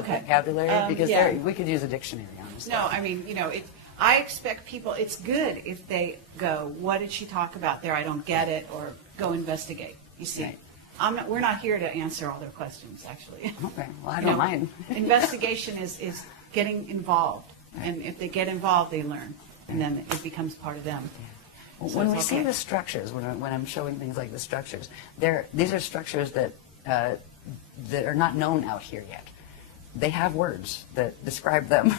vocabulary, because we could use a dictionary, honestly. No, I mean, I expect people, it's good if they go, what did she talk about there? I don't get it, or go investigate. You see, Right. We're not here to answer all their questions, actually. Okay, well, I don't mind. Investigation is getting involved, and if they get involved, they learn, and then it becomes part of them. So when we see the structures, when I'm showing things like the structures, these are structures that are not known out here yet. They have words that describe them.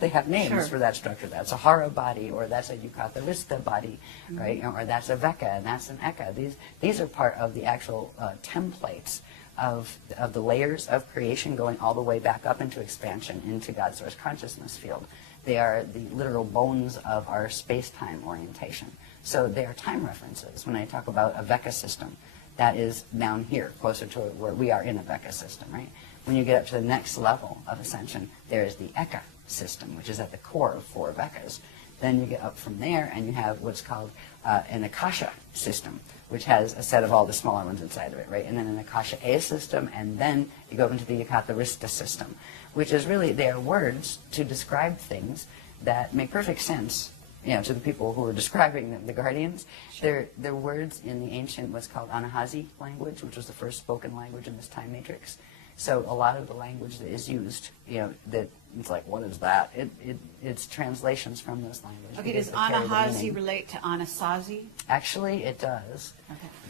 They have names for that structure. That's a Hara body, or that's a Yukatharista body, right? Or that's a Veka, and that's an Eka. These are part of the actual templates of the layers of creation, going all the way back up into expansion into God's source consciousness field. They are the literal bones of our space-time orientation. So they are time references. When I talk about a Veka system, that is down here, closer to where we are in a Veka system, right? When you get up to the next level of ascension, there is the Eka system, which is at the core of 4 Vekas. Then you get up from there, and you have what's called an Akasha system, which has a set of all the smaller ones inside of it, right? And then an Akasha A system, and then you go up into the Yukatharista system, which is really, they are words to describe things that make perfect sense, to the people who are describing the Guardians. They're words in the ancient, what's called Anasazi language, which was the first spoken language in this time matrix. So a lot of the language that is used, that it's like, what is that? It's translations from those languages. Okay, does Anasazi relate to Anasazi? Actually, it does.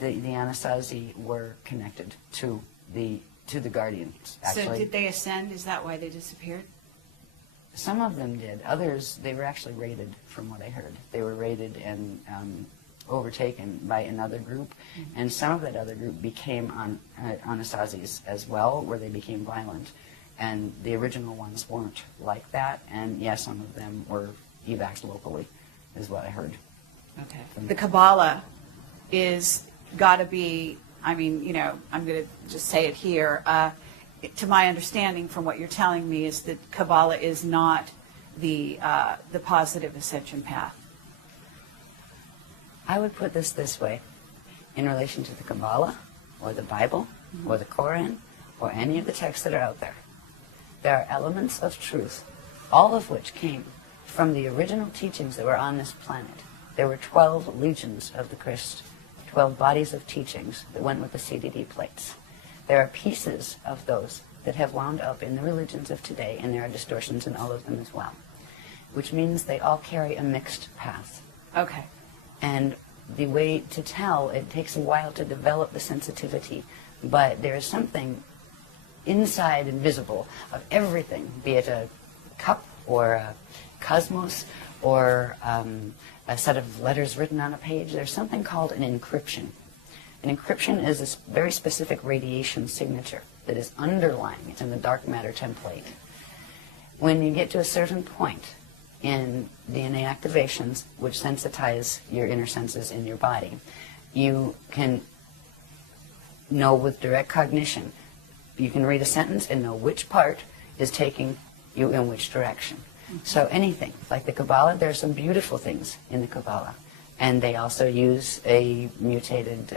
Okay. The Anasazi were connected to the Guardians, actually. So did they ascend? Is that why they disappeared? Some of them did. Others, they were actually raided, from what I heard. They were raided and overtaken by another group, and some of that other group became Anasazis as well, where they became violent. And the original ones weren't like that, and some of them were evacs locally, is what I heard. Okay. The Kabbalah is got to be, I'm going to just say it here, to my understanding from what you're telling me, is that Kabbalah is not the positive ascension path. I would put this way, in relation to the Kabbalah, or the Bible, or the Koran, or any of the texts that are out there. There are elements of truth, all of which came from the original teachings that were on this planet. There were 12 legions of the Christ, 12 bodies of teachings that went with the CDD plates. There are pieces of those that have wound up in the religions of today, and there are distortions in all of them as well, which means they all carry a mixed path. Okay. And the way to tell, it takes a while to develop the sensitivity, but there is something inside and visible of everything, be it a cup or a cosmos or a set of letters written on a page. There's something called an encryption. An encryption is a very specific radiation signature that is underlying it in the dark matter template. When you get to a certain point in DNA activations, which sensitize your inner senses in your body, you can know with direct cognition. You can read a sentence and know which part is taking you in which direction. So anything, like the Kabbalah, there are some beautiful things in the Kabbalah. And they also use a mutated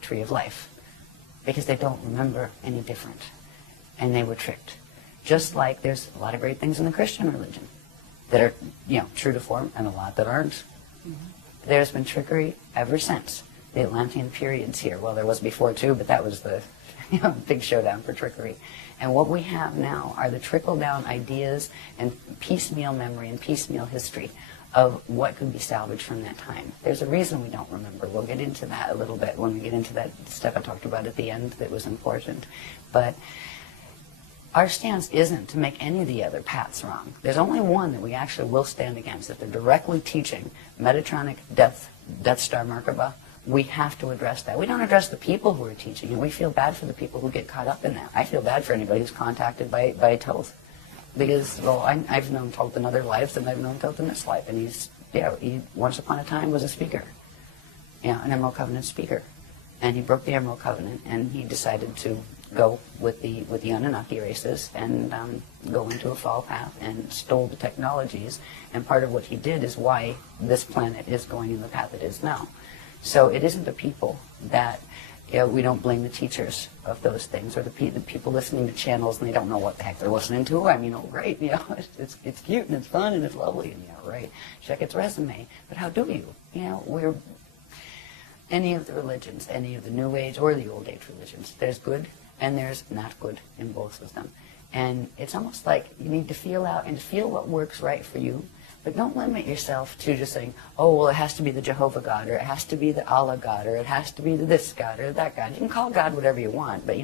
tree of life, because they don't remember any different. And they were tricked. Just like there's a lot of great things in the Christian religion that are, true to form, and a lot that aren't. There's been trickery ever since the Atlantean periods here. Well, there was before too, but that was the big showdown for trickery. And what we have now are the trickle-down ideas and piecemeal memory and piecemeal history of what could be salvaged from that time. There's a reason we don't remember. We'll get into that a little bit when we get into that stuff I talked about at the end that was important. But our stance isn't to make any of the other paths wrong. There's only one that we actually will stand against. If they're directly teaching Metatronic Death Star Merkaba, we have to address that. We don't address the people who are teaching it. We feel bad for the people who get caught up in that. I feel bad for anybody who's contacted by Toth. Because, well, I've known Toth in other lives, and I've known Toth in this life. And he once upon a time was a speaker. An Emerald Covenant speaker. And he broke the Emerald Covenant, and he decided to go with the Anunnaki races and go into a fall path and stole the technologies. And part of what he did is why this planet is going in the path it is now. So it isn't the people that We don't blame the teachers of those things, or the people listening to channels and they don't know what the heck they're listening to. I mean, right, it's cute and it's fun and it's lovely, and right, check its resume. But how do you? We're any of the religions, any of the New Age or the Old Age religions. There's good and there's not good in both of them. And it's almost like you need to feel out and feel what works right for you. But don't limit yourself to just saying, oh, well, it has to be the Jehovah God, or it has to be the Allah God, or it has to be the this God or that God. You can call God whatever you want, but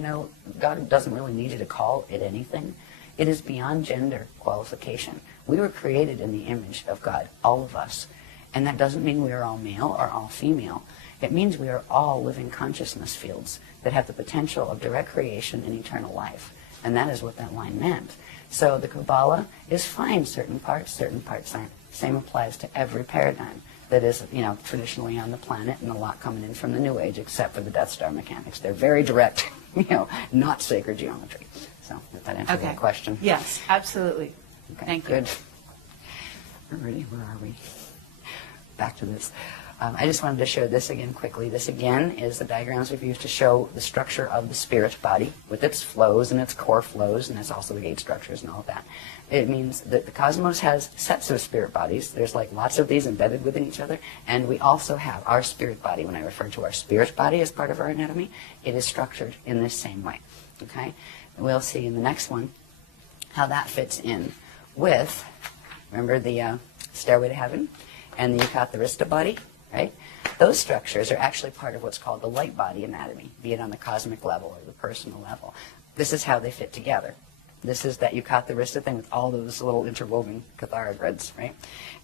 God doesn't really need you to call it anything. It is beyond gender qualification. We were created in the image of God, all of us. And that doesn't mean we are all male or all female. It means we are all living consciousness fields that have the potential of direct creation and eternal life. And that is what that line meant. So the Kabbalah is fine, certain parts aren't. Same applies to every paradigm that is, traditionally on the planet, and a lot coming in from the New Age, except for the Death Star mechanics. They're very direct, not sacred geometry. So, did that answer that question? Yes, absolutely. Okay, Thank you. good. Alrighty, where are we? Back to this. I just wanted to show this again quickly. This again is the diagrams we've used to show the structure of the spirit body with its flows and its core flows, and it's also the gate structures and all of that. It means that the cosmos has sets of spirit bodies. There's like lots of these embedded within each other, and we also have our spirit body. When I refer to our spirit body as part of our anatomy, it is structured in this same way. Okay? And we'll see in the next one how that fits in with, remember the Stairway to Heaven and the Yucatharista body? Right? Those structures are actually part of what's called the light body anatomy, be it on the cosmic level or the personal level. This is how they fit together. This is that Yucatharista thing with all those little interwoven cathara grids, right?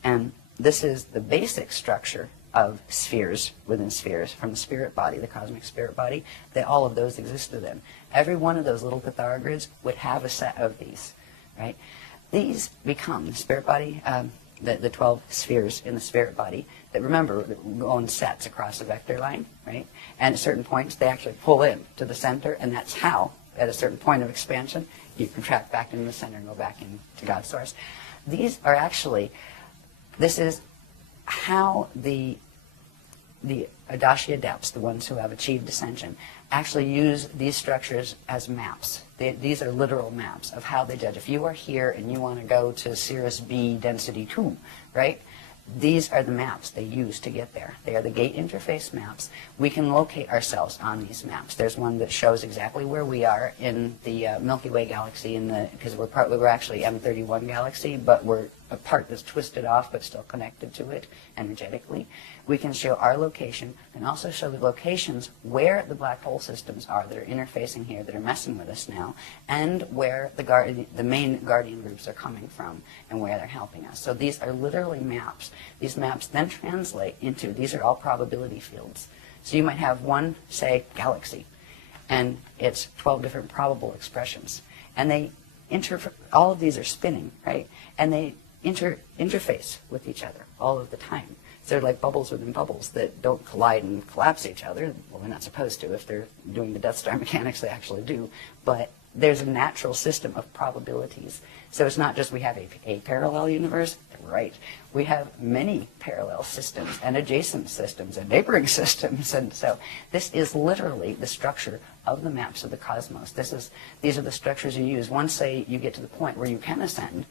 And this is the basic structure of spheres within spheres from the spirit body, the cosmic spirit body, that all of those existed in. Every one of those little cathara grids would have a set of these, right? These become the spirit body, the 12 spheres in the spirit body that, remember, go in sets across the vector line, right? And at certain points, they actually pull in to the center, and that's how, at a certain point of expansion, you contract back into the center and go back into God's source. These are actually, this is how the Adashi adepts, the ones who have achieved ascension, actually use these structures as maps. These are literal maps of how they judge. If you are here and you want to go to Cirrus B density 2, right? These are the maps they use to get there. They are the gate interface maps. We can locate ourselves on these maps. There's one that shows exactly where we are in the Milky Way galaxy, because we're actually M31 galaxy, but we're a part that's twisted off but still connected to it energetically. We can show our location and also show the locations where the black hole systems are that are interfacing here, that are messing with us now, and where the main guardian groups are coming from and where they're helping us. So these are literally maps. These maps then translate into, these are all probability fields. So you might have one, say, galaxy, and it's 12 different probable expressions. And they all of these are spinning, right? And they interface with each other all of the time. So they're like bubbles within bubbles that don't collide and collapse each other. Well, they're not supposed to. If they're doing the Death Star mechanics, they actually do. But there's a natural system of probabilities. So it's not just we have a parallel universe. Right. We have many parallel systems and adjacent systems and neighboring systems. And so this is literally the structure of the maps of the cosmos. These are the structures you use. Once, say, you get to the point where you can ascend,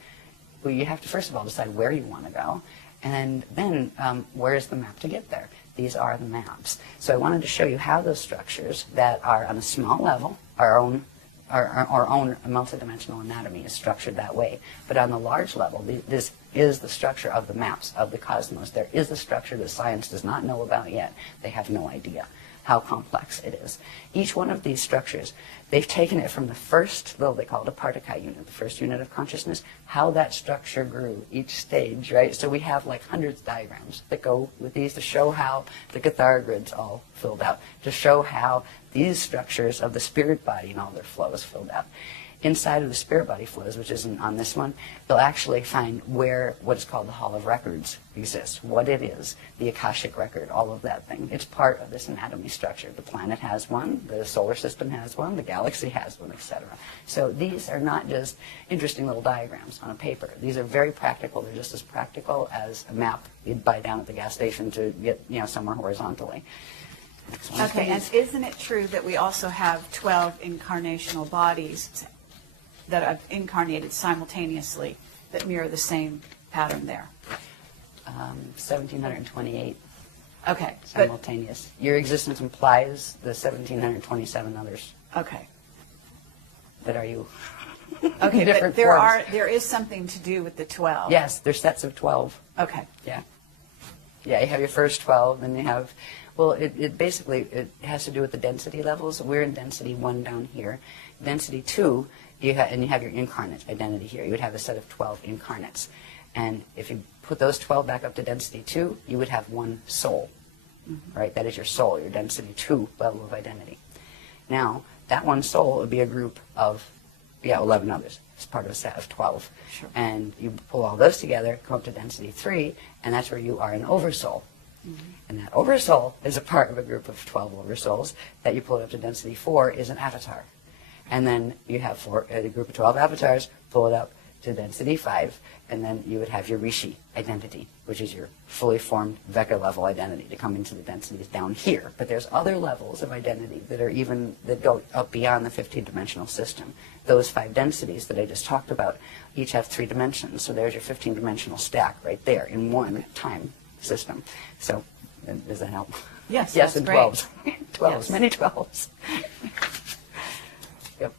well, you have to first of all decide where you want to go. And then where is the map to get there? These are the maps. So I wanted to show you how those structures that are on a small level, our own multidimensional anatomy is structured that way. But on the large level, this is the structure of the maps of the cosmos. There is a structure that science does not know about yet. They have no idea how complex it is. Each one of these structures, they've taken it from the first, though they call it a particle unit, the first unit of consciousness, how that structure grew, each stage, right? So we have like hundreds of diagrams that go with these to show how the cathara grids all filled out, to show how these structures of the spirit body and all their flows filled out. Inside of the spirit body flows, which isn't on this one, they'll actually find where what is called the Hall of Records exists, what it is, the Akashic record, all of that thing. It's part of this anatomy structure. The planet has one, the solar system has one, the galaxy has one, etc. So these are not just interesting little diagrams on a paper. These are very practical. They're just as practical as a map you'd buy down at the gas station to get somewhere horizontally. Next one, Okay, and please. isn't it true that we also have 12 incarnational bodies that have incarnated simultaneously that mirror the same pattern there? 1,728 Okay, but, simultaneous. Your existence implies the 1,727 others okay. that are you. Okay, but Different there forms. there is something to do with the 12. Yes, they're sets of 12. Okay. Yeah. Yeah, you have your first 12, and you have, well, it basically, it has to do with the density levels. We're in density 1 down here. Density 2, and you have your incarnate identity here. You would have a set of 12 incarnates. And if you put those 12 back up to density 2, you would have 1 soul, right? That is your soul, your density 2 level of identity. Now, that 1 soul would be a group of, 11 others. It's part of a set of 12. Sure. And you pull all those together, come up to density 3, and that's where you are an oversoul. And that oversoul is a part of a group of 12 oversouls. That you pull it up to density 4 is an avatar. And then you have a group of 12 avatars, pull it up to density 5, and then you would have your Rishi identity, which is your fully formed Vecca level identity to come into the densities down here. But there's other levels of identity that go up beyond the 15-dimensional system. Those 5 densities that I just talked about each have 3 dimensions. So there's your 15-dimensional stack right there in one time system. So does that help? Yes, Yes, that's and great. 12s. 12s, Yes. many 12s. Yep.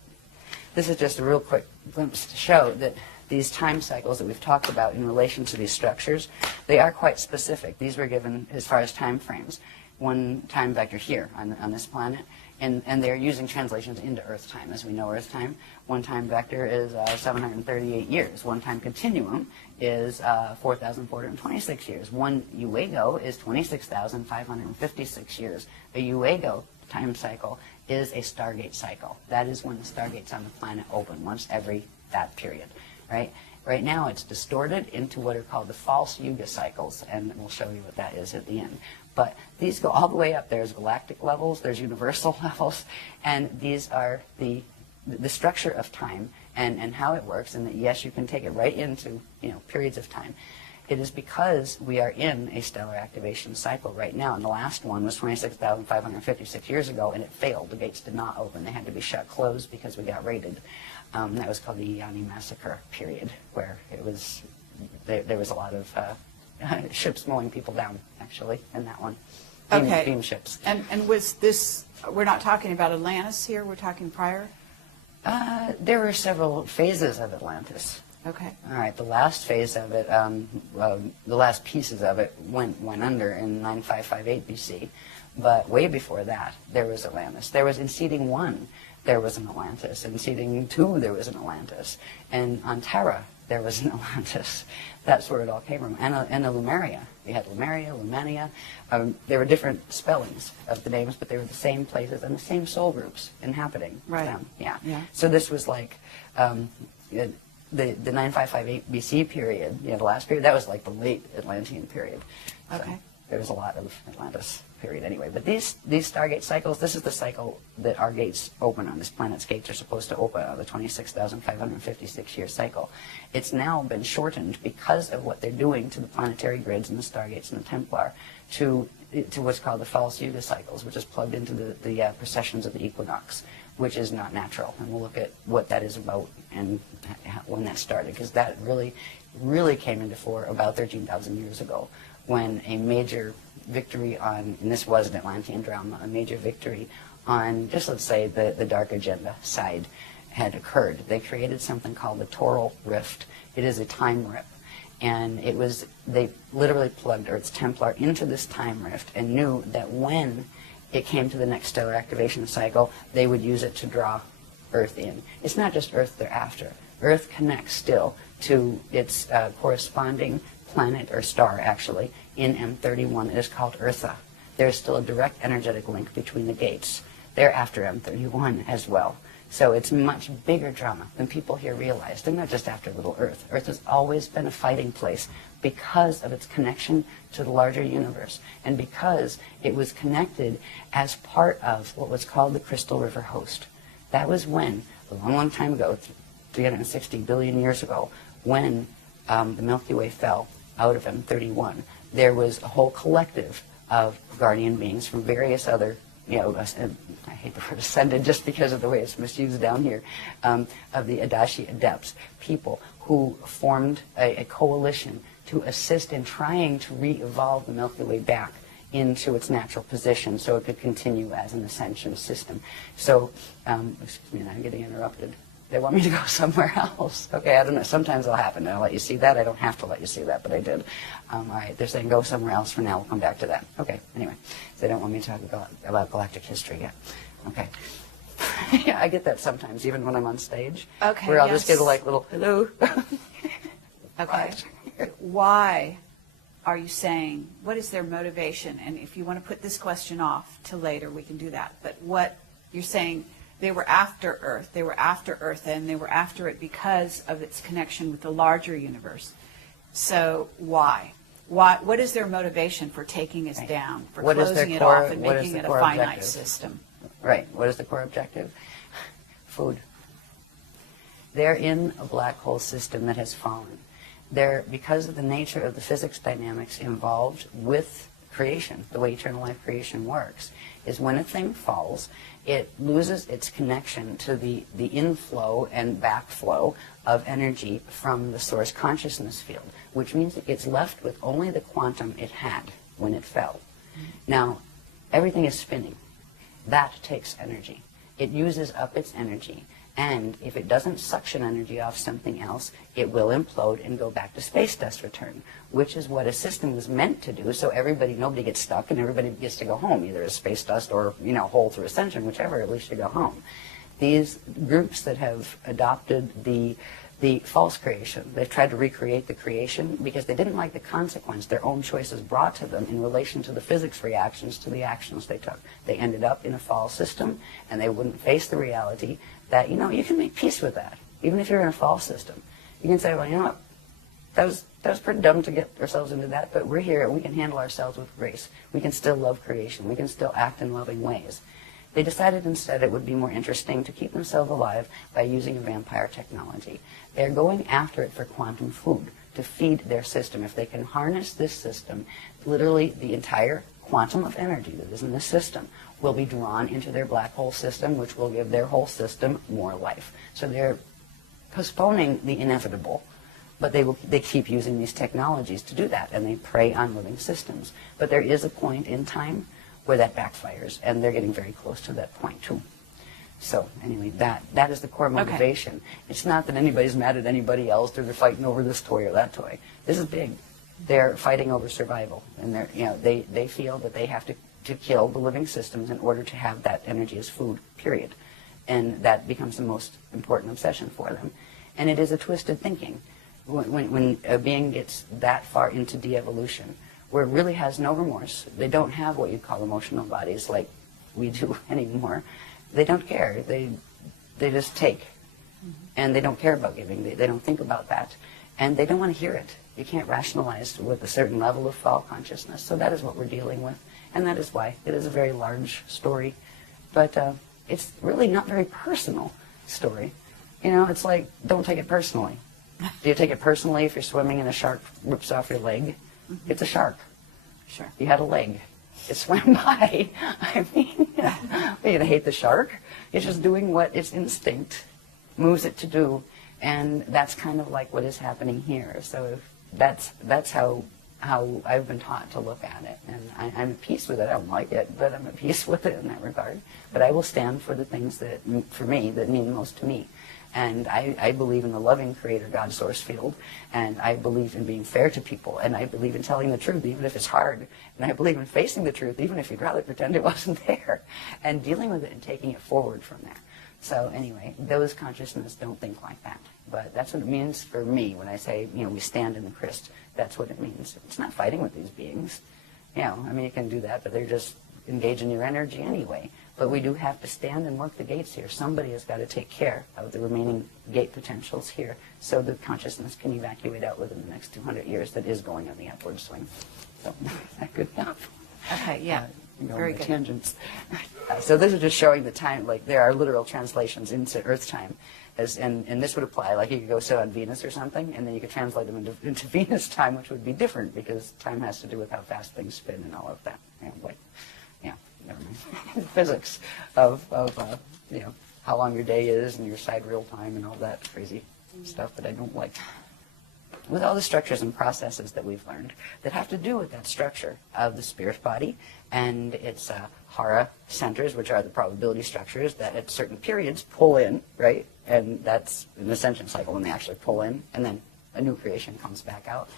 This is just a real quick glimpse to show that these time cycles that we've talked about in relation to these structures, they are quite specific. These were given as far as time frames. 1 time vector here on this planet, and they're using translations into Earth time. As we know Earth time, 1 time vector is 738 years. 1 time continuum is 4,426 years. 1 Uego is 26,556 years. A Uego time cycle is a Stargate cycle. That is when the Stargates on the planet open, once every that period, right? Right now it's distorted into what are called the false Yuga cycles, and we'll show you what that is at the end. But these go all the way up. There's galactic levels, there's universal levels, and these are the structure of time and how it works, and that yes, you can take it right into periods of time. It is because we are in a stellar activation cycle right now, and the last one was 26,556 years ago, and it failed. The gates did not open. They had to be shut closed because we got raided. That was called the Yanni Massacre period, where it was there was a lot of ships mowing people down, actually, in that one. Beam ships. And was this, we're not talking about Atlantis here, we're talking prior? There were several phases of Atlantis. Okay. All right, the last phase of it, the last pieces of it went under in 9558 BC. But way before that, there was Atlantis. There was in seeding 1, there was an Atlantis. In seeding 2, there was an Atlantis. And on Terra, there was an Atlantis. That's where it all came from. And a Lemuria. We had Lemuria, Lumania. There were different spellings of the names, but they were the same places and the same soul groups inhabiting them. Yeah. So this was like the 9558 BC period, the last period. That was like the late Atlantean period. So Okay. there was a lot of Atlantis period anyway. But these Stargate cycles, this is the cycle that our gates open on. This planet's gates are supposed to open on the 26,556-year cycle. It's now been shortened because of what they're doing to the planetary grids and the Stargates and the Templar to what's called the false Yuga cycles, which is plugged into the precessions of the equinox, which is not natural. And we'll look at what that is about and when that started, because that really came into fore about 13,000 years ago, when a major victory on, and this was an Atlantean drama, a major victory on, just let's say, the dark agenda side had occurred. They created something called the Toral Rift. It is a time rip. And they literally plugged Earth's Templar into this time rift and knew that when it came to the next stellar activation cycle, they would use it to draw Earth in. It's not just Earth they're after. Earth connects still to its corresponding planet, or star actually, in M31. It is called Eartha. There's still a direct energetic link between the gates. They're after M31 as well. So it's much bigger drama than people here realize. They're not just after little Earth. Earth has always been a fighting place because of its connection to the larger universe, and because it was connected as part of what was called the Crystal River Host. That was when, a long, long time ago, 360 billion years ago, when the Milky Way fell out of M31, there was a whole collective of guardian beings from various other, I hate the word ascended just because of the way it's misused down here, of the Adashi adepts, people who formed a coalition to assist in trying to re-evolve the Milky Way back into its natural position so it could continue as an ascension system. So, excuse me, I'm getting interrupted. They want me to go somewhere else. Okay, I don't know. Sometimes it'll happen. I'll let you see that. I don't have to let you see that, but I did. All right, they're saying go somewhere else for now. We'll come back to that. Okay, anyway. They don't want me to talk about galactic history yet. Okay. Yeah, I get that sometimes, even when I'm on stage. Okay, where I'll just get a little, hello. Okay. Why are you saying, what is their motivation? And if you want to put this question off till later, we can do that. But what you're saying, they were after Earth. They were after Earth, and they were after it because of its connection with the larger universe. So why? What is their motivation for taking us down, for closing it off and making it a finite system? Right. What is the core objective? Food. They're in a black hole system that has fallen. They're, because of the nature of the physics dynamics involved with creation, the way eternal life creation works, is when a thing falls, it loses its connection to the inflow and backflow of energy from the source consciousness field, which means it gets left with only the quantum it had when it fell. Now, everything is spinning. That takes energy. It uses up its energy. And if it doesn't suction energy off something else, it will implode and go back to space dust return, which is what a system was meant to do. So nobody gets stuck and everybody gets to go home, either as space dust or, whole through ascension, whichever, at least you go home. These groups that have adopted the false creation, they've tried to recreate the creation because they didn't like the consequence their own choices brought to them in relation to the physics reactions to the actions they took. They ended up in a false system, and they wouldn't face the reality that, you can make peace with that, even if you're in a false system. You can say, well, you know what, that was pretty dumb to get ourselves into that, but we're here and we can handle ourselves with grace. We can still love creation. We can still act in loving ways. They decided instead it would be more interesting to keep themselves alive by using a vampire technology. They're going after it for quantum food, to feed their system. If they can harness this system, literally the entire quantum of energy that is in the system will be drawn into their black hole system, which will give their whole system more life. So they're postponing the inevitable, but they keep using these technologies to do that, and they prey on living systems. But there is a point in time where that backfires, and they're getting very close to that point too. So anyway, that is the core motivation. Okay. It's not that anybody's mad at anybody else, or they're fighting over this toy or that toy. This is big. They're fighting over survival, and they feel that they have to kill the living systems in order to have that energy as food, period. And that becomes the most important obsession for them. And it is a twisted thinking. When a being gets that far into de-evolution, where it really has no remorse, they don't have what you call emotional bodies like we do anymore. They don't care. They just take. And they don't care about giving. They don't think about that. And they don't want to hear it. You can't rationalize with a certain level of fall consciousness. So that is what we're dealing with. And that is why it is a very large story. But it's really not very personal story. It's like, don't take it personally. Do you take it personally if you're swimming and a shark rips off your leg? Mm-hmm. It's a shark. Sure. You had a leg. It swam by. I mean, are you going to hate the shark? It's just doing what its instinct moves it to do. And that's kind of like what is happening here. So that's how I've been taught to look at it. And I'm at peace with it. I don't like it, but I'm at peace with it in that regard. But I will stand for the things that, for me, that mean most to me. And I believe in the loving creator God source field, and I believe in being fair to people, and I believe in telling the truth even if it's hard, and I believe in facing the truth even if you'd rather pretend it wasn't there, and dealing with it and taking it forward from there. So anyway, those consciousness don't think like that, but that's what it means for me when I say, we stand in the Christ. That's what it means. It's not fighting with these beings. I mean, you can do that, but they're just engaging your energy anyway. But we do have to stand and work the gates here. Somebody has got to take care of the remaining gate potentials here so the consciousness can evacuate out within the next 200 years that is going on the upward swing. So is that good enough? Okay, yeah. Very good. Tangents. So this is just showing the time, like there are literal translations into Earth time. And this would apply, like you could go sit on Venus or something, and then you could translate them into Venus time, which would be different because time has to do with how fast things spin and all of that. Never mind. Physics of how long your day is and your sidereal time and all that crazy stuff that I don't like. With all the structures and processes that we've learned that have to do with that structure of the spirit body and its hara centers, which are the probability structures that at certain periods pull in, right? And that's an ascension cycle when they actually pull in, and then a new creation comes back out.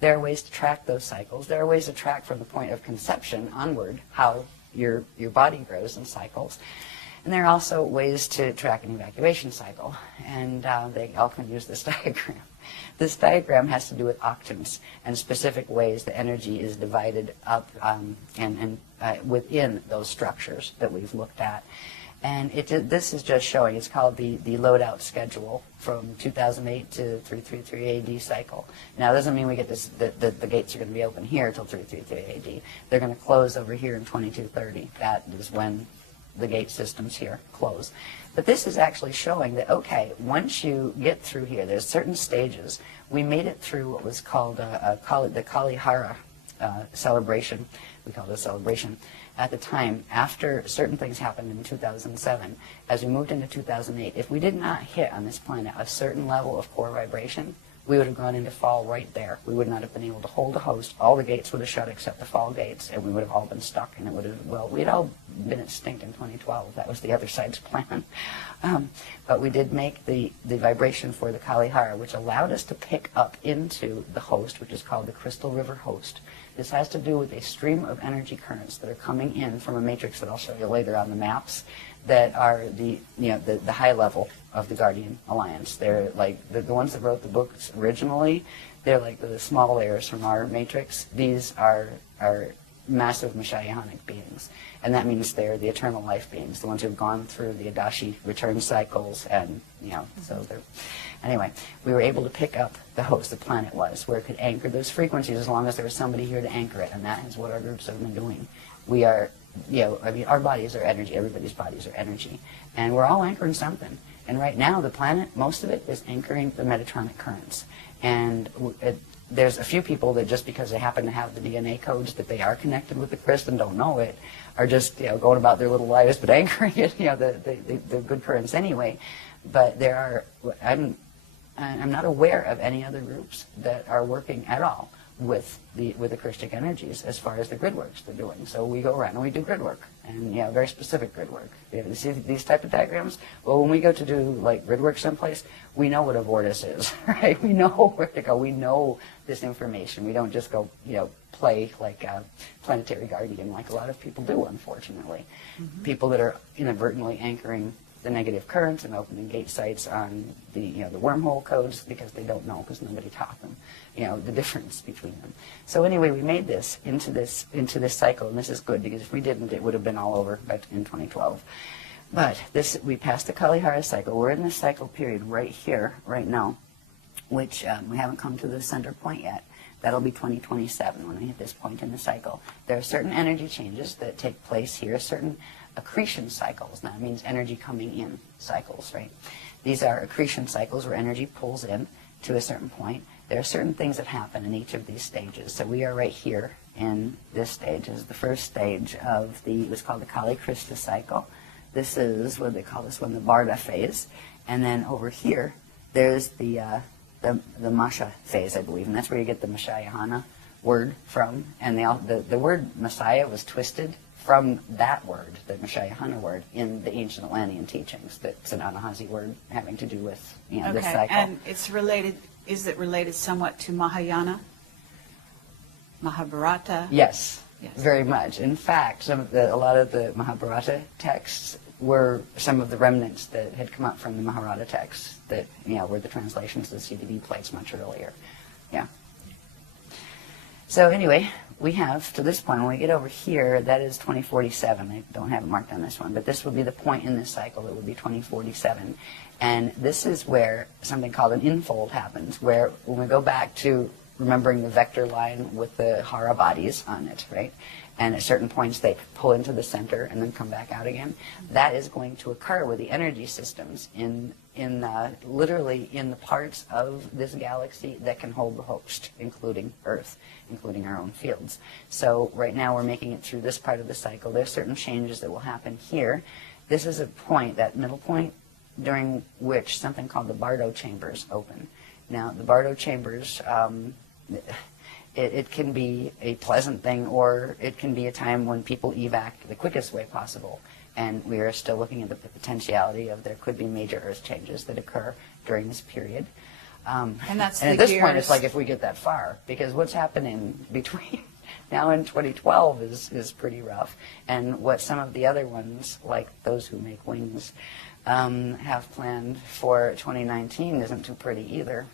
There are ways to track those cycles. There are ways to track from the point of conception onward how your body grows in cycles. And there are also ways to track an evacuation cycle, and they all can use this diagram. This diagram has to do with octants and specific ways the energy is divided up and within those structures that we've looked at. And this is just showing, it's called the load-out schedule from 2008 to 333 AD cycle. Now, it doesn't mean we get this, the gates are going to be open here until 333 AD. They're going to close over here in 2230. That is when the gate systems here close. But this is actually showing that, okay, once you get through here, there's certain stages. We made it through what was called the Kalihara celebration. We called it a celebration. At the time, after certain things happened in 2007, as we moved into 2008, if we did not hit on this planet a certain level of core vibration, we would have gone into fall right there. We would not have been able to hold a host. All the gates would have shut except the fall gates, and we would have all been stuck, and it would have, well, we'd all been extinct in 2012. That was the other side's plan. But we did make the vibration for the Kalihara, which allowed us to pick up into the host, which is called the Crystal River host. This has to do with a stream of energy currents that are coming in from a matrix that I'll show you later on the maps that are the high level of the Guardian Alliance. They're like the ones that wrote the books originally. They're like the small layers from our matrix. These are massive Messianic beings, and that means they're the eternal life beings, the ones who've gone through the Adashi return cycles, and so they're. Anyway, we were able to pick up the host the planet was, where it could anchor those frequencies as long as there was somebody here to anchor it, and that is what our groups have been doing. We are, our bodies are energy, everybody's bodies are energy, and we're all anchoring something. And right now, the planet, most of it is anchoring the Metatronic currents. And there's a few people that just because they happen to have the DNA codes that they are connected with the crystal and don't know it, are just going about their little lives, but anchoring it, the good currents anyway. But there are, I'm not aware of any other groups that are working at all with the Christic energies as far as the grid works they're doing. So we go around and we do grid work, and very specific grid work. You see these type of diagrams? Well, when we go to do like grid work someplace, we know what a vortex is, right? We know where to go. We know this information. We don't just go, play like a planetary guardian like a lot of people do, unfortunately. Mm-hmm. People that are inadvertently anchoring the negative currents and opening gate sites on the the wormhole codes because they don't know, because nobody taught them the difference between them. So anyway, we made this into this cycle, and this is good because if we didn't, it would have been all over in 2012. But we passed the Kalihara cycle. We're in this cycle period right here, right now, which we haven't come to the center point yet. That'll be 2027 when we hit this point in the cycle. There are certain energy changes that take place here, certain accretion cycles. That means energy coming in cycles, right? These are accretion cycles where energy pulls in to a certain point. There are certain things that happen in each of these stages. So we are right here in this stage. This is the first stage of what's called the Kali Krista cycle. This is what they call this one, the Varda phase. And then over here, there's the Masha phase, I believe, and that's where you get the Messiahana word from. And the word Messiah was twisted from that word, the Messiahana word, in the ancient Atlantean teachings. That's an Anasazi word having to do with this cycle. And it's related. Is it related somewhat to Mahayana, Mahabharata? Yes, very much. In fact, a lot of the Mahabharata texts were some of the remnants that had come up from the Mahabharata texts that were the translations of the CDB plates much earlier. Yeah. So anyway, we have to this point, when we get over here, that is 2047. I don't have it marked on this one, but this would be the point in this cycle that would be 2047. And this is where something called an infold happens, where when we go back to remembering the vector line with the hara bodies on it, right? and at certain points they pull into the center and then come back out again. That is going to occur with the energy systems in literally in the parts of this galaxy that can hold the host, including Earth, including our own fields. So right now we're making it through this part of the cycle. There's certain changes that will happen here. This is a point, that middle point, during which something called the Bardo chambers open. Now, the Bardo chambers, it can be a pleasant thing, or it can be a time when people evac the quickest way possible. And we are still looking at the potentiality of there could be major Earth changes that occur during this period. And that's and at this point, it's like if we get that far, because what's happening between now and 2012 is pretty rough. And what some of the other ones, like those who make wings, have planned for 2019 isn't too pretty either.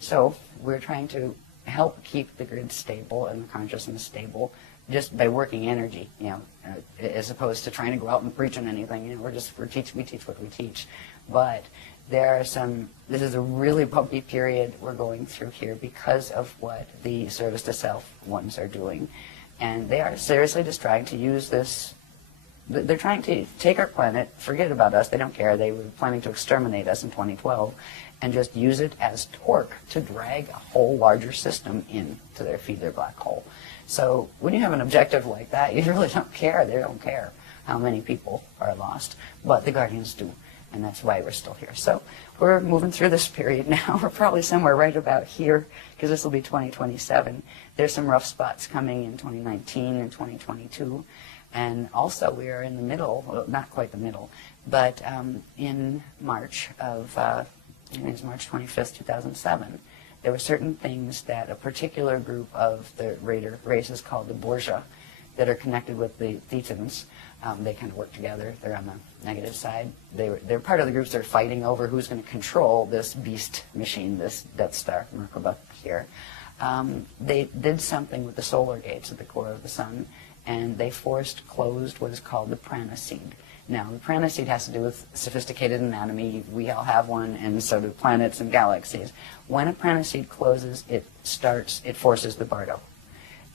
So we're trying to help keep the grid stable and the consciousness stable just by working energy, as opposed to trying to go out and preach on anything. We teach what we teach. But there are this is a really bumpy period we're going through here because of what the service to self ones are doing. And they are seriously just trying to use this. They're trying to take our planet, forget about us, they don't care. They were planning to exterminate us in 2012 and just use it as torque to drag a whole larger system into feed their black hole. So when you have an objective like that, you really don't care. They don't care how many people are lost. But the Guardians do, and that's why we're still here. So we're moving through this period now. We're probably somewhere right about here, because this will be 2027. There's some rough spots coming in 2019 and 2022. And also we are in the middle, well, not quite the middle, but in March of, it's March 25th, 2007, there were certain things that a particular group of the Raider races called the Borgia that are connected with the Thetans. They kind of work together. They're on the negative side. They're part of the groups that are fighting over who's going to control this beast machine, this Death Star, Merkaba here. They did something with the solar gates at the core of the sun, and they forced closed what is called the prana seed. Now, the prana seed has to do with sophisticated anatomy. We all have one, and so do planets and galaxies. When a prana seed closes, it forces the Bardo,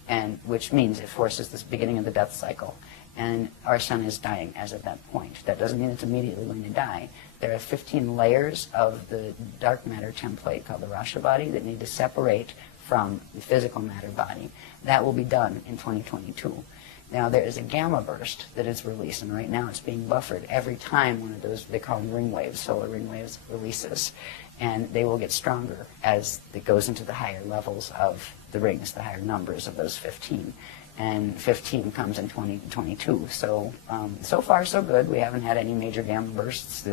and which means it forces this beginning of the death cycle. And our sun is dying as of that point. That doesn't mean it's immediately going to die. There are 15 layers of the dark matter template called the Rasha body that need to separate from the physical matter body. That will be done in 2022. Now, there is a gamma burst that is released, and right now it's being buffered every time one of those, they call them ring waves, solar ring waves, releases. And they will get stronger as it goes into the higher levels of the rings, the higher numbers of those 15. And 15 comes in 2022. So, so far so good. We haven't had any major gamma bursts,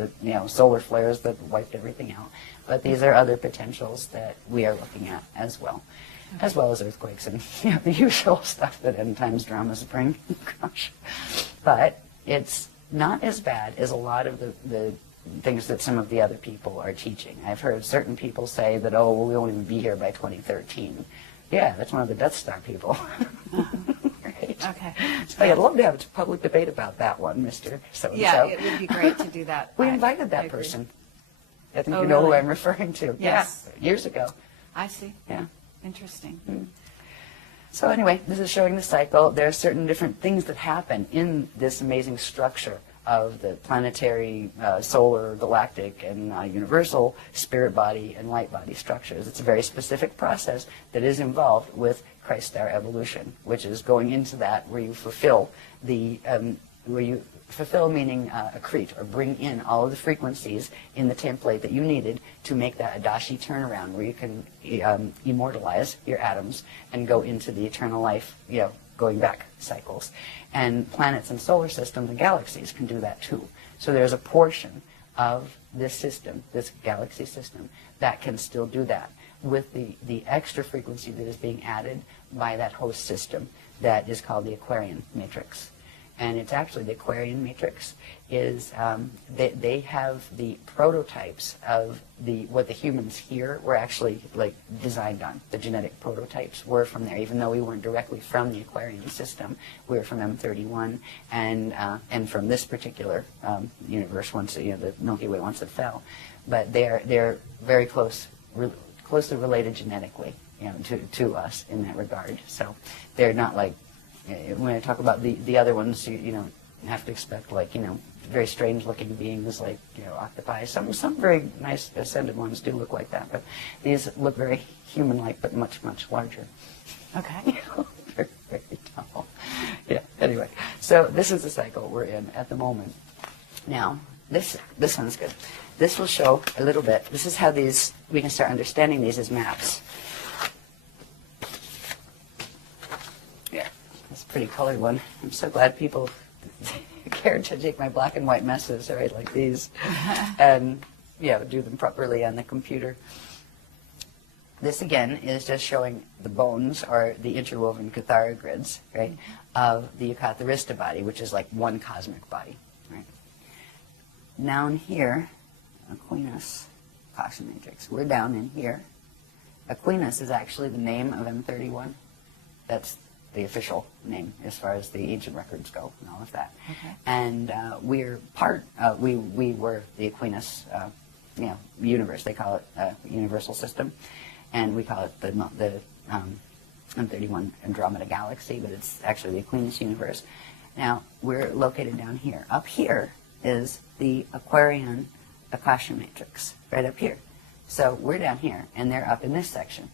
solar flares that wiped everything out. But these are other potentials that we are looking at as well as earthquakes and the usual stuff that end times dramas bring. Gosh. But it's not as bad as a lot of the things that some of the other people are teaching. I've heard certain people say that, oh, well, we won't even be here by 2013. Yeah, that's one of the Death Star people. Right? Okay. So I'd love to have a public debate about that one, Mr. So-and-so. Yeah, it would be great to do that. We invited that person. I think Oh, you know who really? I'm referring to. Yes. Yeah, years ago. I see. Yeah. Interesting. So anyway, this is showing the cycle. There are certain different things that happen in this amazing structure of the planetary, solar, galactic, and universal spirit body and light body structures. It's a very specific process that is involved with Christ star evolution, which is going into that where you fulfill fulfill meaning accrete, or bring in all of the frequencies in the template that you needed to make that Adashi turnaround, where you can immortalize your atoms and go into the eternal life, going back cycles. And planets and solar systems and galaxies can do that too. So there's a portion of this system, this galaxy system, that can still do that with the extra frequency that is being added by that host system that is called the Aquarian matrix. And it's actually, the Aquarian matrix is, they have the prototypes of what the humans here were actually designed on. The genetic prototypes were from there, even though we weren't directly from the Aquarian system. We were from M31 and from this particular universe once, the Milky Way once it fell. But they're very closely related genetically, to us in that regard. So they're not when I talk about the other ones, you know, have to expect, like, you know, very strange looking beings like, you know, octopi. Some very nice ascended ones do look like that, but these look very human-like, but much, much larger. Okay. Very, very tall. Yeah, anyway. So this is the cycle we're in at the moment. Now, this one's good. This will show a little bit. This is how these, we can start understanding these as maps. Yeah, that's a pretty colored one. I'm so glad people cared to take my black and white messes, right, like these, and, yeah, do them properly on the computer. This, again, is just showing the bones, or the interwoven Cathara grids, right, of the Eucatharista body, which is like one cosmic body, right? Down here, Aquinas, Akasha matrix. We're down in here. Aquinas is actually the name of M31. That's the official name as far as the ancient records go and all of that. Okay. And we're part, we were the Aquinas, you know, universe. They call it universal system. And we call it the M31 Andromeda Galaxy, but it's actually the Aquinas universe. Now, we're located down here. Up here is the Aquarian Akasha matrix, right up here. So we're down here, and they're up in this section.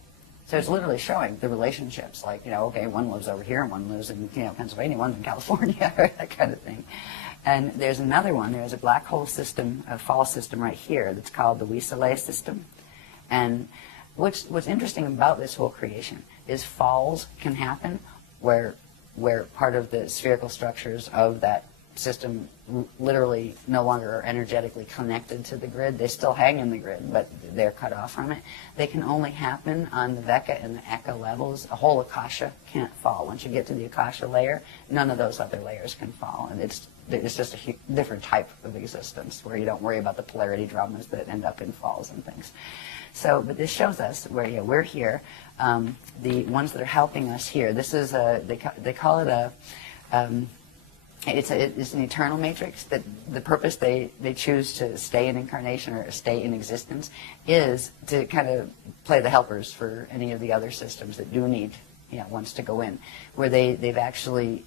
So it's literally showing the relationships, like, you know, okay, one lives over here, and one lives in, you know, Pennsylvania, one's in California, that kind of thing. And there's another one. There's a black hole system, a fall system right here that's called the Weaselay system. And what's interesting about this whole creation is falls can happen where part of the spherical structures of that system literally no longer are energetically connected to the grid. They still hang in the grid, but they're cut off from it. They can only happen on the Veka and the Eka levels. A whole Akasha can't fall. Once you get to the Akasha layer, none of those other layers can fall. And it's just a different type of existence where you don't worry about the polarity dramas that end up in falls and things. So, but this shows us where, you know, we're here. The ones that are helping us here, this is they call it a, it's an eternal matrix. That the purpose they choose to stay in incarnation or stay in existence is to kind of play the helpers for any of the other systems that do need, you know, ones to go in, where they've actually.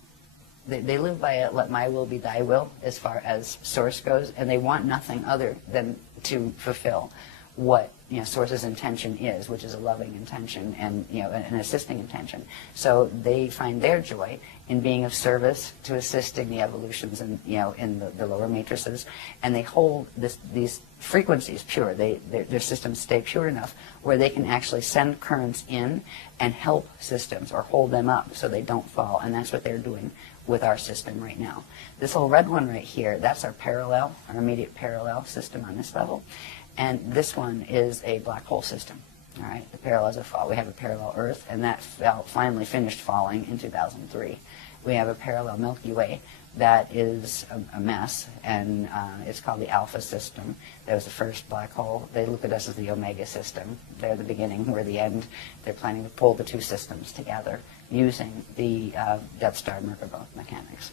They live by a let my will be thy will as far as source goes, and they want nothing other than to fulfill what, you know, source's intention is, which is a loving intention and, you know, an assisting intention. So they find their joy in being of service to assisting the evolutions and, you know, in the lower matrices, and they hold these frequencies pure. Their systems stay pure enough where they can actually send currents in and help systems or hold them up so they don't fall, and that's what they're doing with our system right now. This little red one right here, that's our parallel, our immediate parallel system on this level. And this one is a black hole system. All right, the parallels of fall. We have a parallel Earth, and that finally finished falling in 2003. We have a parallel Milky Way that is a mess, and it's called the Alpha system. That was the first black hole. They look at us as the Omega system. They're the beginning, we're the end. They're planning to pull the two systems together using the Death Star Merkaba mechanics.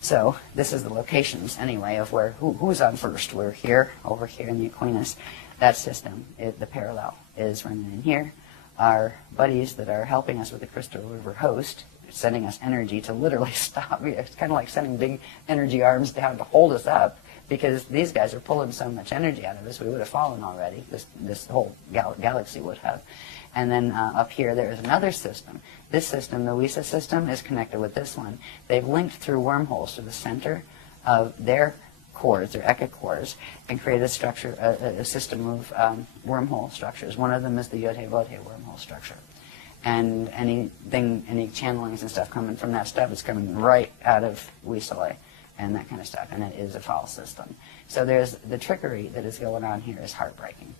So this is the locations, anyway, of where who's on first. We're here, over here in the Aquinas. That system, the parallel, is running in here. Our buddies that are helping us with the Crystal River host, sending us energy to literally stop. It's kind of like sending big energy arms down to hold us up, because these guys are pulling so much energy out of us, we would have fallen already. This whole galaxy would have. And then up here, there is another system. This system, the WISA system, is connected with this one. They've linked through wormholes to the center of their cores, their Eka cores, and created a structure, a system of wormhole structures. One of them is the Yote-Vote wormhole structure. And any channelings and stuff coming from that stuff is coming right out of Weaselay and that kind of stuff, and it is a false system. So there's the trickery that is going on here is heartbreaking.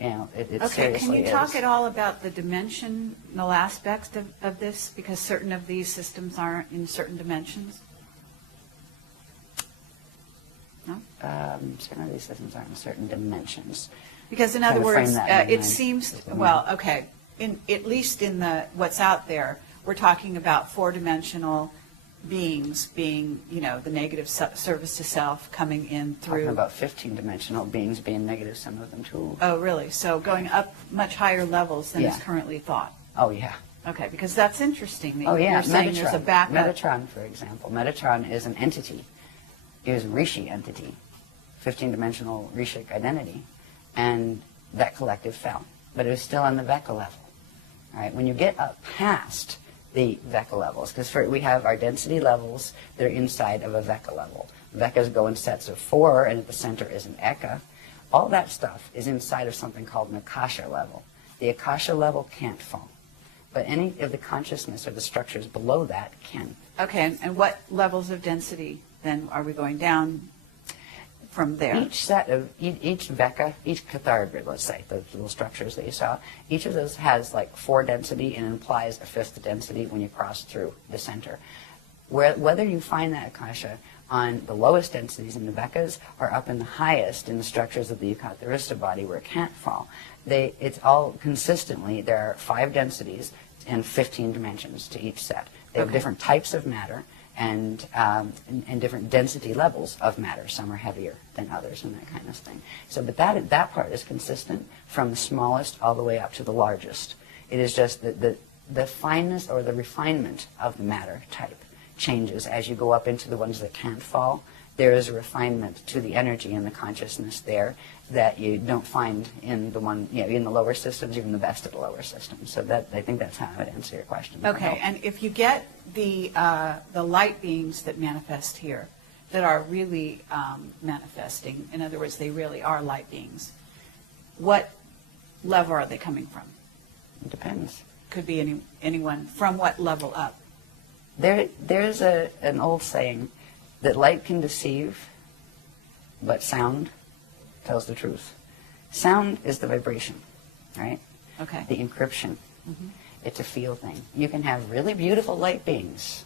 You know, it okay, seriously can you talk is. at all about the dimensional aspects of this? Because certain of these systems aren't in certain dimensions. No? Certain of these systems aren't in certain dimensions. Because in other words, it seems, well, okay, at least in what's out there, we're talking about four-dimensional beings being, you know, the negative service to self coming in through. Talking about 15-dimensional beings being negative, some of them too. Oh, really? So going up much higher levels than is currently thought. Oh, yeah. Okay, because that's interesting. That Oh yeah, you're saying there's a backup. Metatron, for example. Metatron is an entity. It is a Rishi entity, 15-dimensional Rishic identity, and that collective fell. But it was still on the Veka level. All right, when you get up past the Veka levels, because we have our density levels that are inside of a Veka level. Vekas go in sets of 4, and at the center is an Eka. All that stuff is inside of something called an Akasha level. The Akasha level can't fall, but any of the consciousness or the structures below that can. Okay, and what levels of density then are we going down from there? Each set of, each Veka, each Cathar grid, let's say, the little structures that you saw, each of those has like 4 density and implies a 5th density when you cross through the center. Whether you find that Akasha on the lowest densities in the Vekas or up in the highest in the structures of the Yukatharista body where it can't fall, it's all consistently, there are 5 densities and 15 dimensions to each set. They have different types of matter and different density levels of matter. Some are heavier than others and that kind of thing. So, but that part is consistent from the smallest all the way up to the largest. It is just that the fineness or the refinement of the matter type changes as you go up into the ones that can't fall. There is a refinement to the energy and the consciousness there that you don't find in the one, in the lower systems, even the best of the lower systems. So that, I think that's how I would answer your question. Okay, and if you get the light beings that manifest here, that are really manifesting, in other words, they really are light beings, what level are they coming from? It depends. Could be anyone. From what level up? There's an old saying that light can deceive, but sound tells the truth. Sound is the vibration, right? Okay. The encryption. Mm-hmm. It's a feel thing. You can have really beautiful light beings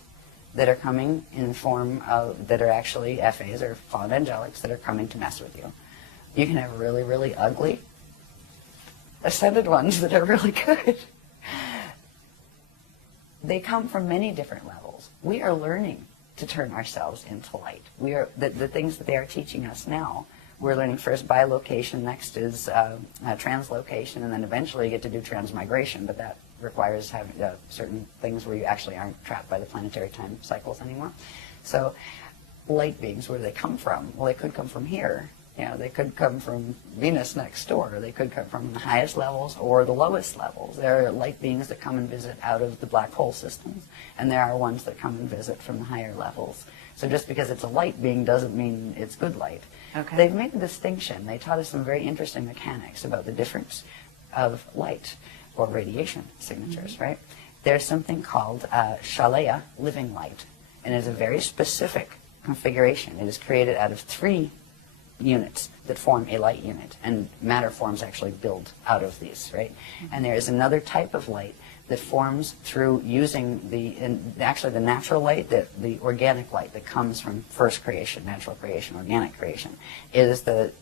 that are coming in the form of, that are actually FAs or fallen angelics that are coming to mess with you. You can have really, really ugly ascended ones that are really good. They come from many different levels. We are learning to turn ourselves into light. We are the things that they are teaching us now. We're learning first bilocation, next is translocation, and then eventually you get to do transmigration, but that requires having certain things where you actually aren't trapped by the planetary time cycles anymore. So light beings, where do they come from? Well, they could come from here. They could come from Venus next door. They could come from the highest levels or the lowest levels. There are light beings that come and visit out of the black hole systems, and there are ones that come and visit from the higher levels. So just because it's a light being doesn't mean it's good light. Okay. They've made a distinction. They taught us some very interesting mechanics about the difference of light or radiation signatures, right? There's something called Shalaya, living light, and it's a very specific configuration. It is created out of 3 units that form a light unit, and matter forms actually build out of these, right? And there is another type of light that forms through using actually the natural light, the organic light that comes from first creation, natural creation, organic creation, is the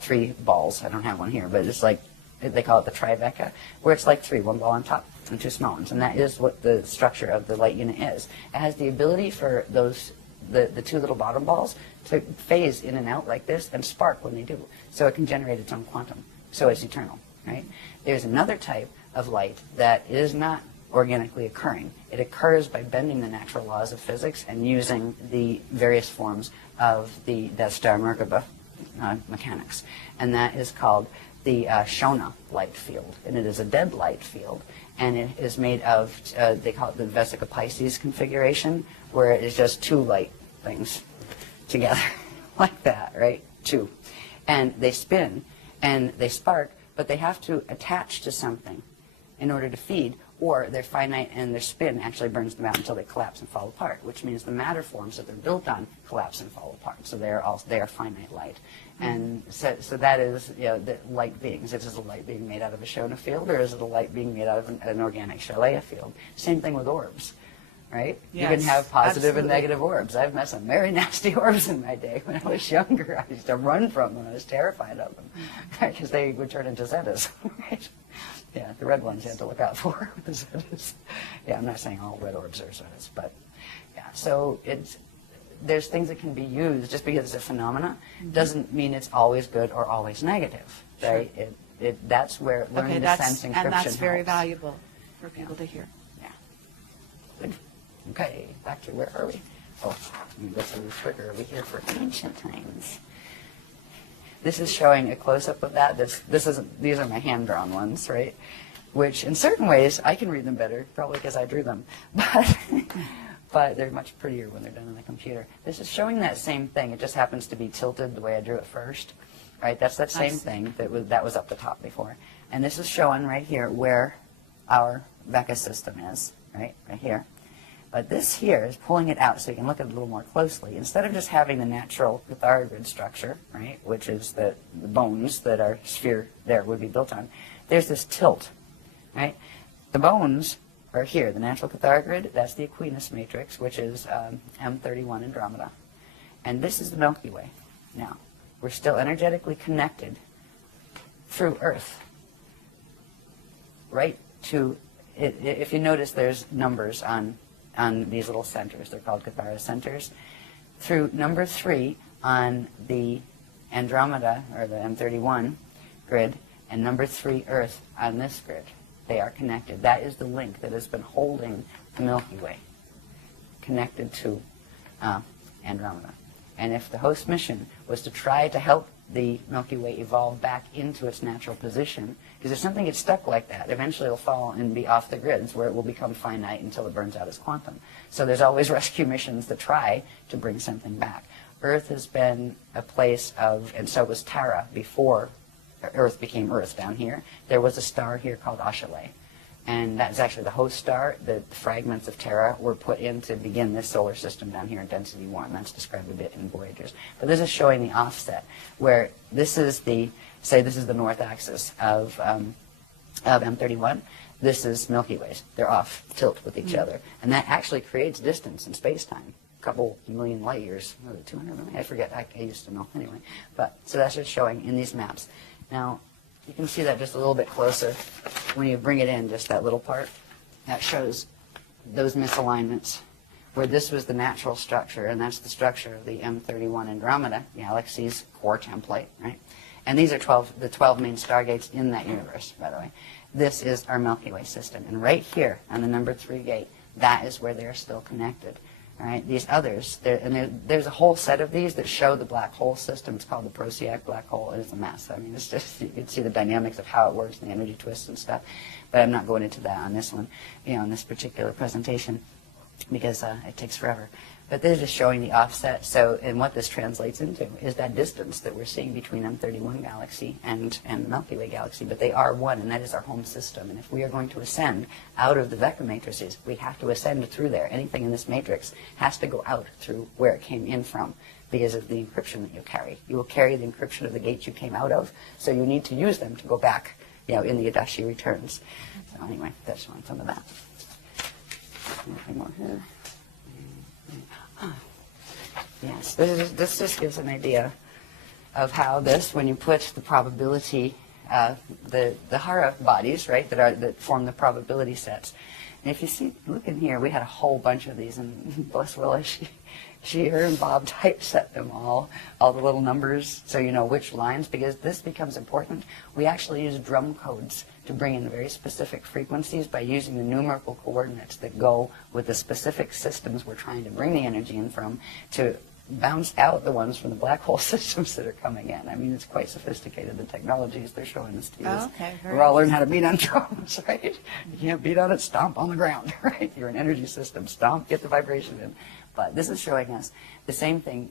3 balls. I don't have one here, but it's like, they call it the triveka, where it's like 3, 1 ball on top and 2 small ones, and that is what the structure of the light unit is. It has the ability for those the 2 little bottom balls to phase in and out like this and spark when they do. So it can generate its own quantum. So it's eternal, right? There's another type of light that is not organically occurring. It occurs by bending the natural laws of physics and using the various forms of the Star Merkaba mechanics. And that is called the Shona light field. And it is a dead light field. And it is made of, they call it the Vesica Pisces configuration, where it is just 2 light things together like that, right? 2. And they spin and they spark, but they have to attach to something in order to feed, or they're finite and their spin actually burns them out until they collapse and fall apart, which means the matter forms that they're built on collapse and fall apart. So they are finite light. And so that is, the light beings. Is a light being made out of a Shona field, or is it a light being made out of an organic Shalaya field? Same thing with orbs, right? Yes, you can have positive absolutely. and negative orbs. I've met some very nasty orbs in my day when I was younger. I used to run from them. I was terrified of them because they would turn into Zetas, right? Yeah, the red ones you have to look out for. The Zetas. Yeah, I'm not saying all red orbs are Zetas, but yeah. So there's things that can be used. Just because it's a phenomena doesn't mean it's always good or always negative, right? Sure. That's where learning to sense encryption and that's very helps. valuable. for people to hear. Yeah. Good. Okay, back to where are we? Oh, this is a trigger over here for ancient times. This is showing a close-up of that. These are my hand-drawn ones, right? Which, in certain ways, I can read them better, probably because I drew them. But they're much prettier when they're done on the computer. This is showing that same thing. It just happens to be tilted the way I drew it first, right? That's that same thing that was up the top before. And this is showing right here where our Vecca system is, right here. But this here is pulling it out so you can look at it a little more closely. Instead of just having the natural Pythagorean structure, right, which is the bones that our sphere there would be built on, there's this tilt, right? The bones are here. The natural Pythagorean, that's the Aquinas matrix, which is M31 Andromeda. And this is the Milky Way. Now, we're still energetically connected through Earth, right to, if you notice there's numbers on these little centers. They're called Cathara centers. Through number 3 on the Andromeda, or the M31 grid, and number 3 Earth on this grid. They are connected. That is the link that has been holding the Milky Way connected to Andromeda. And if the host mission was to try to help the Milky Way evolve back into its natural position, because if something gets stuck like that, eventually it'll fall and be off the grids where it will become finite until it burns out as quantum. So there's always rescue missions that try to bring something back. Earth has been a place of, and so was Terra before Earth became Earth down here. There was a star here called Ashayana. And that's actually the host star. The fragments of Terra were put in to begin this solar system down here in density 1. That's described a bit in Voyagers. But this is showing the offset, where this is the, say this is the north axis of M31. This is Milky Ways. They're off tilt with each other. And that actually creates distance in space-time. A couple million light years, 200 million, I forget, I used to know anyway. But so that's just showing in these maps. Now, you can see that just a little bit closer when you bring it in, just that little part. That shows those misalignments where this was the natural structure, and that's the structure of the M31 Andromeda galaxy's core template, right? And these are the 12 main stargates in that universe, by the way. This is our Milky Way system. And right here on the number 3 gate, that is where they're still connected. All right, these others, there's a whole set of these that show the black hole system. It's called the Proteac black hole. It is a mess. I mean, it's just, you can see the dynamics of how it works and the energy twists and stuff. But I'm not going into that on this one, on this particular presentation, because it takes forever. But they're just showing the offset. So, and what this translates into is that distance that we're seeing between M31 galaxy and the Milky Way galaxy. But they are one, and that is our home system. And if we are going to ascend out of the Vecca matrices, we have to ascend through there. Anything in this matrix has to go out through where it came in from because of the encryption that you carry. You will carry the encryption of the gates you came out of, so you need to use them to go back, in the Adashi returns. So anyway, that's on some of that. Anything more here? Yes, this just gives an idea of how this, when you put the probability, the Hara bodies, right, that form the probability sets. And if you see, look in here, we had a whole bunch of these, and bless Willa, her and Bob typeset them all the little numbers, so you know which lines, because this becomes important. We actually use drum codes to bring in very specific frequencies by using the numerical coordinates that go with the specific systems we're trying to bring the energy in from to bounce out the ones from the black hole systems that are coming in. I mean, it's quite sophisticated, the technologies they're showing us to use. Oh, okay. We're all learning how to beat on drums, right? You can't beat on it, stomp on the ground, right? You're an energy system, stomp, get the vibration in. But this is showing us the same thing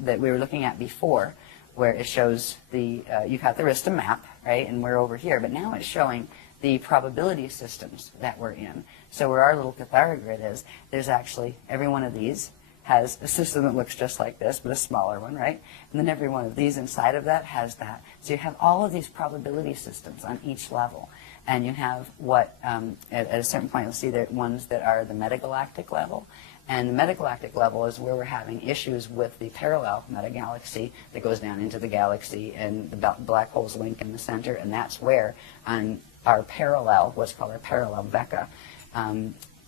that we were looking at before, where it shows you've got the Arista map, right, and we're over here, but now it's showing the probability systems that we're in. So where our little Cathara grid is, there's actually, every one of these has a system that looks just like this, but a smaller one, right? And then every one of these inside of that has that. So you have all of these probability systems on each level. And you have what, at a certain point, you'll see the ones that are the metagalactic level. And the metagalactic level is where we're having issues with the parallel metagalaxy that goes down into the galaxy, and the black holes link in the center. And that's where, on our parallel, what's called our parallel Vecca,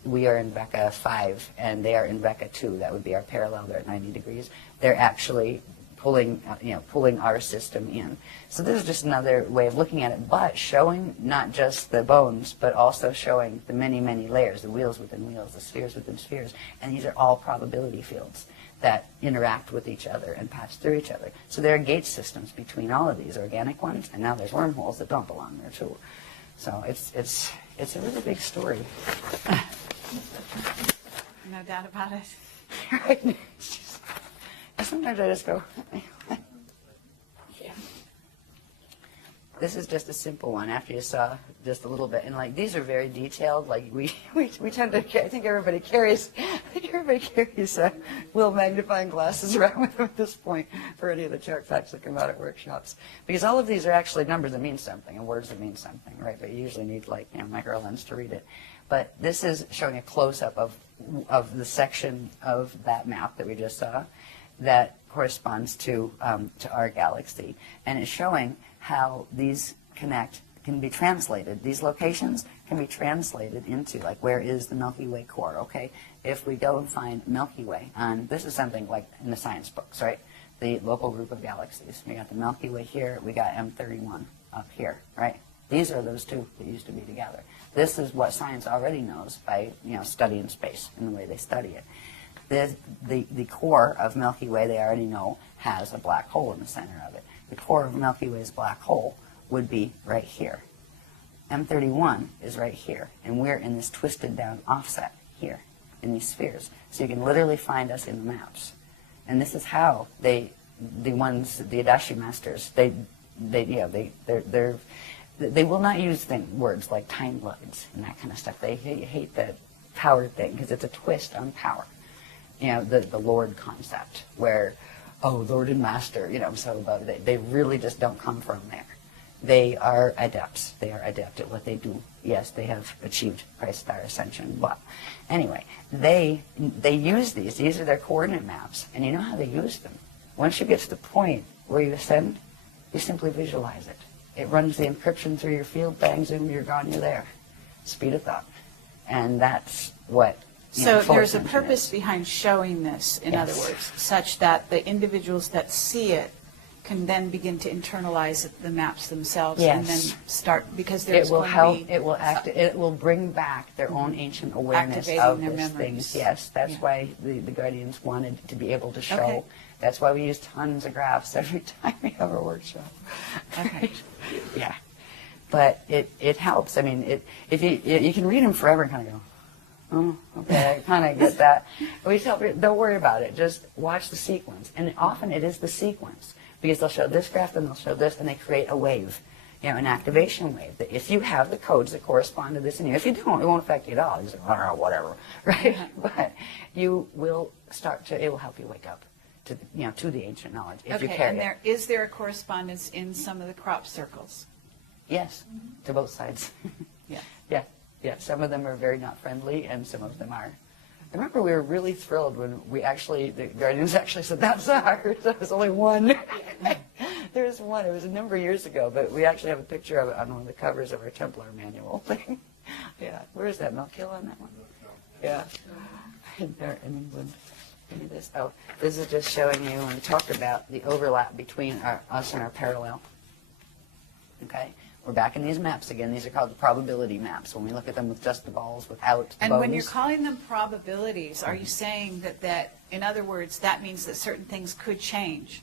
we are in Vecca 5, and they are in Vecca 2. That would be our parallel. They're at 90 degrees. They're actually pulling our system in. So this is just another way of looking at it, but showing not just the bones, but also showing the many, many layers, the wheels within wheels, the spheres within spheres. And these are all probability fields that interact with each other and pass through each other. So there are gate systems between all of these organic ones, and now there's wormholes that don't belong there too. So it's a really big story. No doubt about it. Right? Sometimes I just go, yeah. This is just a simple one after you saw just a little bit. And like, these are very detailed. Like we tend to, I think everybody carries little magnifying glasses around with them at this point for any of the chart facts that come out at workshops. Because all of these are actually numbers that mean something and words that mean something, right? But you usually need like, micro lens to read it. But this is showing a close-up of the section of that map that we just saw that corresponds to our galaxy. And it's showing how these can be translated. These locations can be translated into, like, where is the Milky Way core, okay? If we go and find Milky Way, this is something like in the science books, right? The local group of galaxies. We got the Milky Way here, we got M31 up here, right? These are those two that used to be together. This is what science already knows by, studying space and the way they study it. The core of Milky Way, they already know, has a black hole in the center of it. The core of Milky Way's black hole would be right here. M31 is right here, and we're in this twisted down offset here in these spheres. So you can literally find us in the maps. And this is how the Adashi masters, they will not use words like timelines and that kind of stuff. They hate that power thing because it's a twist on power. The Lord concept where, Lord and Master, I'm so above it. They really just don't come from there. They are adepts. They are adept at what they do. Yes, they have achieved Christ's ascension. But anyway, they use these. These are their coordinate maps. And you know how they use them? Once you get to the point where you ascend, you simply visualize it. It runs the encryption through your field, bang, zoom, you're gone, you're there. Speed of thought. And that's what So there's a purpose behind showing this, in Yes. other words, such that the individuals that see it can then begin to internalize the maps themselves and then Yes. start, because there's It will going help. to be... It will bring back their own ancient awareness Activating of their these memories. things. Yes, that's Yeah. why the Guardians wanted to be able to show. Okay. That's why we use tons of graphs every time we have a workshop. Okay. Yeah, but it helps. I mean, if you can read them forever and kind of go, oh, okay, I kind of get that. We tell people, don't worry about it. Just watch the sequence, and often it is the sequence. Because they'll show this graph, then they'll show this, and they create a wave, an activation wave. That if you have the codes that correspond to this in you, if you don't, it won't affect you at all. You say, I don't know, whatever, right? But you will it will help you wake up to the ancient knowledge if you Okay, carry and it. is there a correspondence in some of the crop circles? Yes, to both sides. Yeah. Yeah. Some of them are very not friendly, and some of them are. I remember we were really thrilled when the Guardians actually said, that's ours. There was only one. There was one. It was a number of years ago, but we actually have a picture of it on one of the covers of our Templar manual thing. Yeah. Where is that? Milk-Hill on that one? Yeah. There in England. Look at this. Oh, this is just showing you when we talked about the overlap between us and our parallel. Okay? We're back in these maps again. These are called the probability maps when we look at them with just the balls without the And bones. when you're calling them probabilities, are you saying that, in other words, that means that certain things could change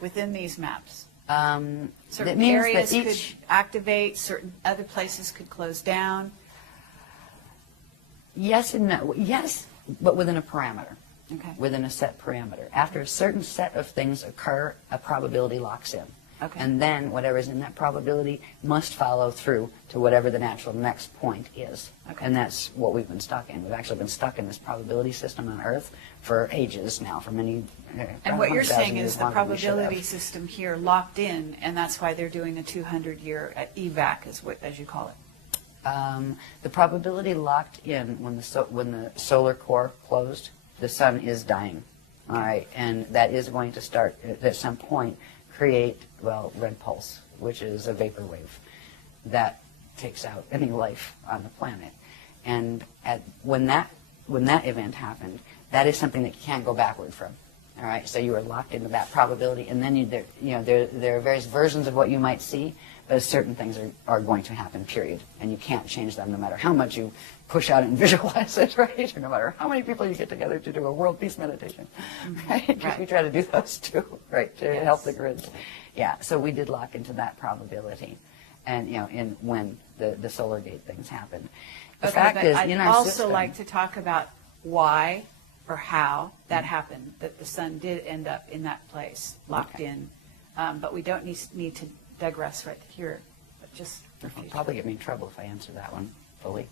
within these maps? that Certain means areas that could activate, certain other places could close down? Yes and no. Yes, but within a parameter. Okay. Within a set parameter. After a certain set of things occur, a probability locks in. Okay. And then whatever's in that probability must follow through to whatever the natural next point is. Okay. And that's what we've been stuck in. We've actually been stuck in this probability system on Earth for ages now, for many And what you're 100,000 saying years is the longer than we should have. probability system here locked in, and that's why they're doing a 200-year evac, as you call it. The probability locked in when the solar core closed, the sun is dying. All right, and that is going to start at some point create red pulse, which is a vapor wave that takes out any life on the planet. And when that event happened, that is something that you can't go backward from. All right, so you are locked into that probability, and then there are various versions of what you might see, but certain things are going to happen, period, and you can't change them no matter how much you push out and visualize it, right? Or no matter how many people you get together to do a world peace meditation, right? Because we try to do those too, right, to help the grids. Yeah, so we did lock into that probability, and in when the solar gate things happened. The fact is, in our I'd also system, like to talk about why or how that happened, that the sun did end up in that place, locked in. But we don't need to digress right here, but just for it'll future. probably get me in trouble if I answer that one fully.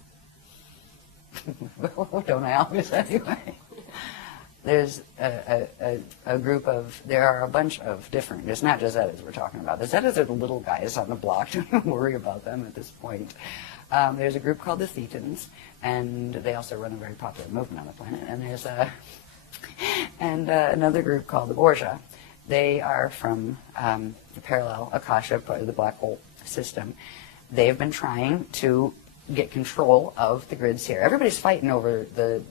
Don't I always anyway? There's a group of, there are a bunch of different, it's not just Zetas we're talking about. The Zetas are the little guys on the block. Don't worry about them at this point. There's a group called the Thetans, and they also run a very popular movement on the planet. And there's another group called the Borgia. They are from the parallel Akasha, part of the black hole system. They've been trying to get control of the grids here. Everybody's fighting over the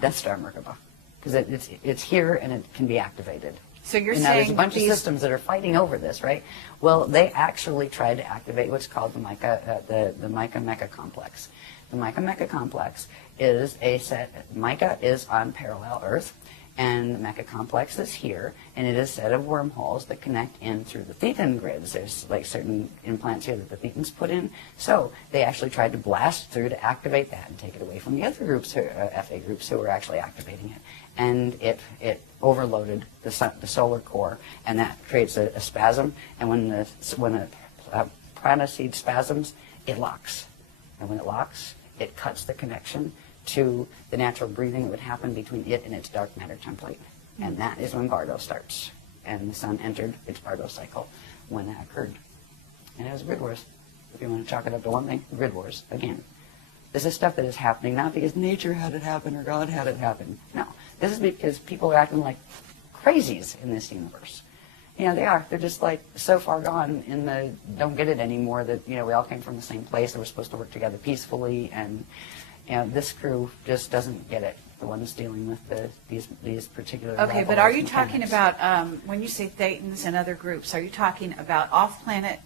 Death Star Merkaba, because it's here and it can be activated. So you're and now there's a saying bunch of these- systems that are fighting over this, right? Well, they actually tried to activate what's called the Mica Mecca complex. The Mica Mecca complex is a set. Mica is on parallel Earth, and the Mecca complex is here, and it is a set of wormholes that connect in through the Thetan grids. There's like certain implants here that the Thetans put in. So they actually tried to blast through to activate that and take it away from the other groups, FA groups, who were actually activating it. And it overloaded the solar core, and that creates a spasm. And when a prana seed spasms, it locks. And when it locks, it cuts the connection to the natural breathing that would happen between it and its dark matter template. And that is when Bardo starts. And the sun entered its Bardo cycle when that occurred. And it was grid wars. If you want to chalk it up to one thing, grid wars, again. This is stuff that is happening not because nature had it happen or God had it happen. No. This is because people are acting like crazies in this universe. They are. They're just like so far gone in the don't get it anymore that, we all came from the same place and we're supposed to work together peacefully. And, this crew just doesn't get it. The ones dealing with these particular. Okay, but are you mechanics. talking about, when you say Thetans and other groups, are you talking about off-planet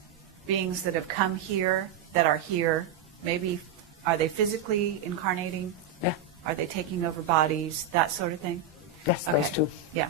beings that have come here, that are here? Maybe, are they physically incarnating? Yeah. Are they taking over bodies, that sort of thing? Yes, Okay. those two. Yeah.